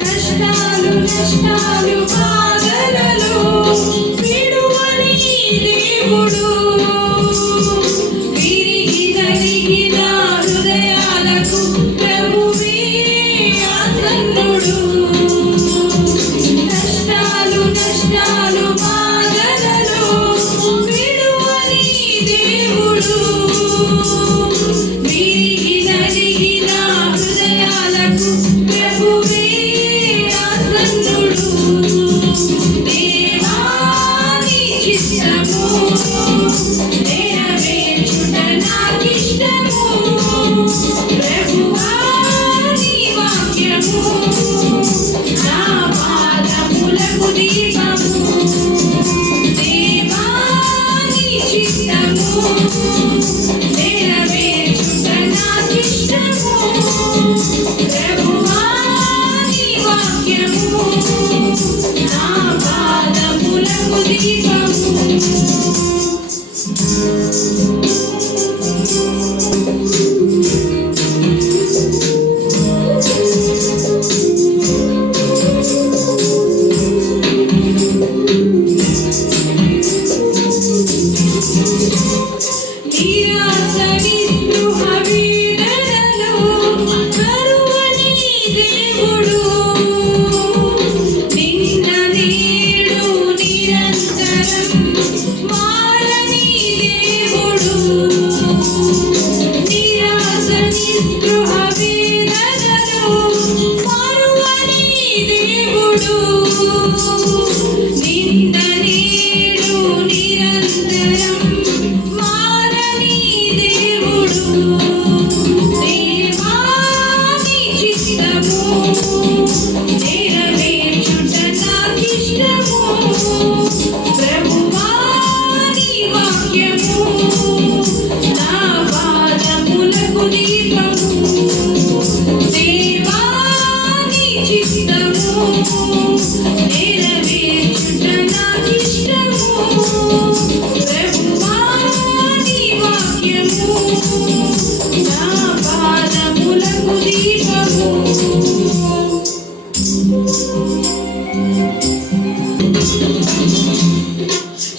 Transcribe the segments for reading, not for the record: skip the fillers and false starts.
కష్టాలు నష్టాలు బాధలలో విడువని దేవుడు విరిగి నలిగిన హృదయాలకు ప్రభువే ఆసన్నుడు. కష్టాలు నష్టాలు బాధలలో విడువని దేవుడు విరిగి నలిగిన హృదయాలకు ప్రభువే ఆసన్నుడు. దేవా నీ చిత్తము నెరవేర్చుట నాకిష్టము. ప్రభువా నీ వాక్యము నా పాదములకు దీపము. దేవా నీ చిత్తము నెరవేర్చుట నాకిష్టము. ప్రభువా నీ వాక్యము నా పాదములకు దీపము. నిరాశ నిస్పృహ వేదనలో కరువని దేవుడు నిన్న నేడు నిరంతరం మారని దేవుడు. నిరాశ నిస్పృహ వేదనలో కరువని దేవుడు నిన్న నేడు నిరంతరం మారని దేవుడు. దేవా నీ చిత్తము నెరవేర్చుట నాకిష్టము. ప్రభువా నీ వాక్యము నా పాదములకు దీపము. దేవా నీ చిత్తము నెరవేర్చుట నాకిష్టము. ప్రభువా నీ వాక్యము నా పాదములకు దీపము.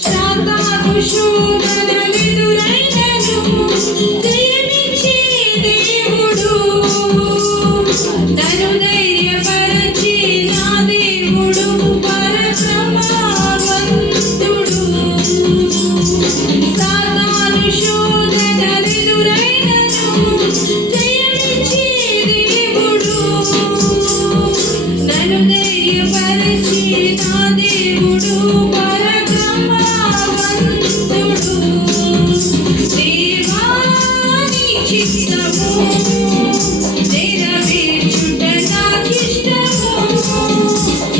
శాతాను శోధనలెదురైనను జయమిచ్చే దేవుడు నన్ను ధైర్యపరచే నా దేవుడు పరక్రమవంతుడు. శాతాను శోధనలెదురైనను జయమిచ్చే దేవుడు నన్ను ధైర్యపరచే నా దేవుడు పరక్రమవంతుడు. దేవా నీ చిత్తము నెరవేర్చుట నాకిష్టము.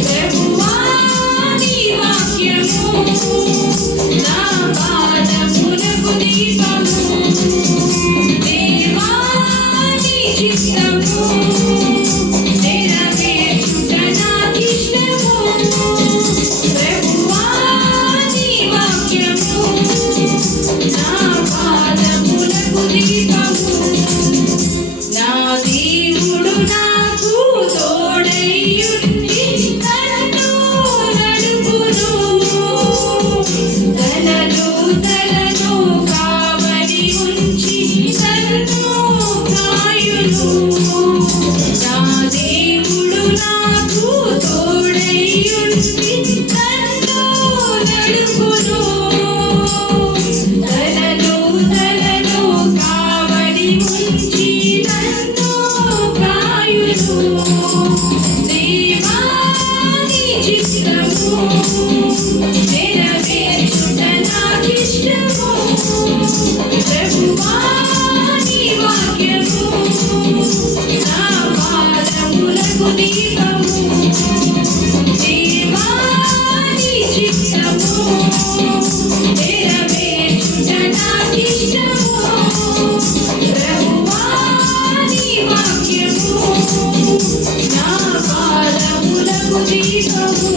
ప్రభువా నీ వాక్యము నా పాదములకు దీపము. దేవా నీ చిత్తము నెరవేర్చుట నాకిష్టము. ప్రభువా నీ వాక్యము నా పాదములకు దీపము. నా దేవుడు నాకు తోడైయుండి నన్ను నడుపును. తనను కావలి ఉంచి నన్ను కాయును. నా దేవుడు నాకు తోడైయుండి నన్ను నడుపును. తనను కావలి ఉంచి నన్ను కాయును. దేవా నీ చిత్తము నెరవేర్చుట నాకిష్టము. ప్రభువా నీ వాక్యము నా పాదములకు దీపము. దేవా నీ చిత్తము నెరవేర్చుట నాకిష్టము. ప్రభువా నీ వాక్యము నా పాదములకు దీపము.